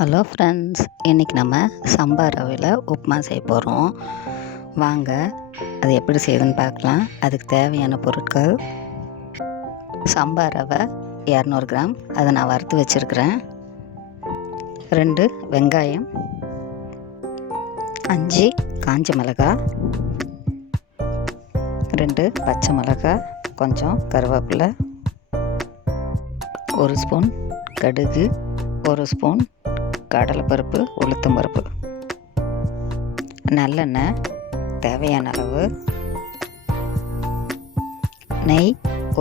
Hello friends, இன்றைக்கி நம்ம சம்பா ரவையில் உப்புமா செய்ய போகிறோம். வாங்க அது எப்படி செய்யுதுன்னு பார்க்கலாம். அதுக்கு தேவையான பொருட்கள்: சம்பா ரவை 200 கிராம், அதை நான் வறுத்து வச்சுருக்கிறேன். 2 வெங்காயம், 5 காஞ்ச மிளகாய், 2 பச்சை மிளகாய், கொஞ்சம் கருவேப்பிலை, 1 ஸ்பூன் கடுகு, 1 ஸ்பூன் கடலைப்பருப்பு, உளுத்தம்பருப்பு, நல்லெண்ணெய் தேவையான அளவு, நெய்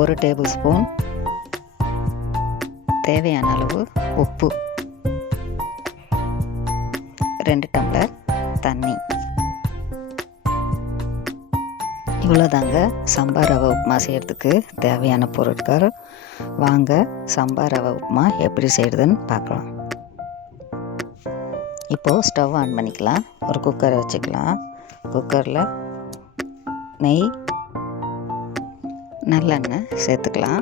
1 டேபிள் ஸ்பூன், தேவையான அளவு உப்பு, 2 டம்ளர் தண்ணி. இவ்வளோதாங்க சம்பா ரவை உப்புமா செய்கிறதுக்கு தேவையான பொருட்கள். வாங்க சம்பா ரவை உப்புமா எப்படி செய்கிறதுன்னு பார்க்கலாம். இப்போது ஸ்டவ் ஆன் பண்ணிக்கலாம். ஒரு குக்கரை வச்சுக்கலாம். குக்கரில் நெய், நல்லெண்ணெய் சேர்த்துக்கலாம்.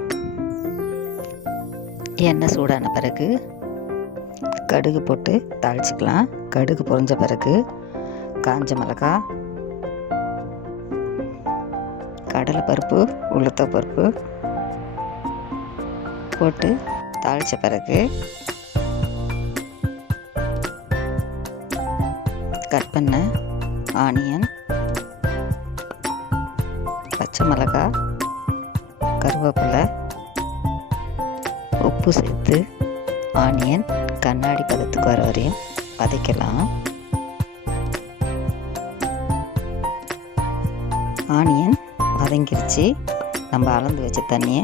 எண்ணெய் சூடான பிறகு கடுகு போட்டு தாளிச்சிக்கலாம். கடுகு பொரிஞ்ச பிறகு காஞ்ச மிளகாய், கடலைப்பருப்பு, உளுத்தப்பருப்பு போட்டு தாளித்த பிறகு கட் பண்ண ஆனியன், பச்சை மிளகாய், கருவேப்பிலை, உப்பு சேர்த்து ஆனியன் கண்ணாடி பதத்துக்கு வர வரையும் வதக்கலாம். ஆனியன் வதங்கிருச்சு. நம்ம அளந்து வச்ச தண்ணியை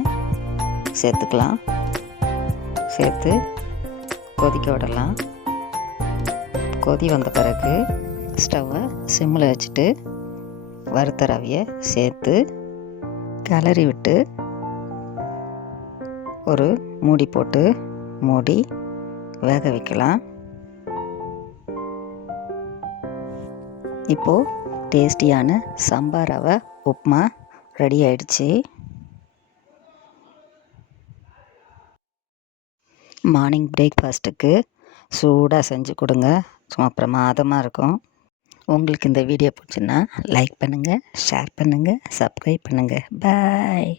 சேர்த்துக்கலாம். சேர்த்து கொதிக்க விடலாம். கொதி வந்த பிறகு ஸ்டவ்வை சிம்மில் வச்சுட்டு வறுத்த ரவையை சேர்த்து கிளறி விட்டு ஒரு மூடி போட்டு மூடி வேக வைக்கலாம். இப்போது டேஸ்டியான சம்பா ரவை உப்புமா ரெடி ஆயிடுச்சு. மார்னிங் பிரேக்ஃபாஸ்ட்டுக்கு சூடாக செஞ்சு கொடுங்க. சும்மா பிரமாதமாக இருக்கும். உங்களுக்கு இந்த வீடியோ பிடிச்சுன்னா லைக் பண்ணுங்கள், ஷேர் பண்ணுங்கள், சப்ஸ்கிரைப் பண்ணுங்கள். பாய்.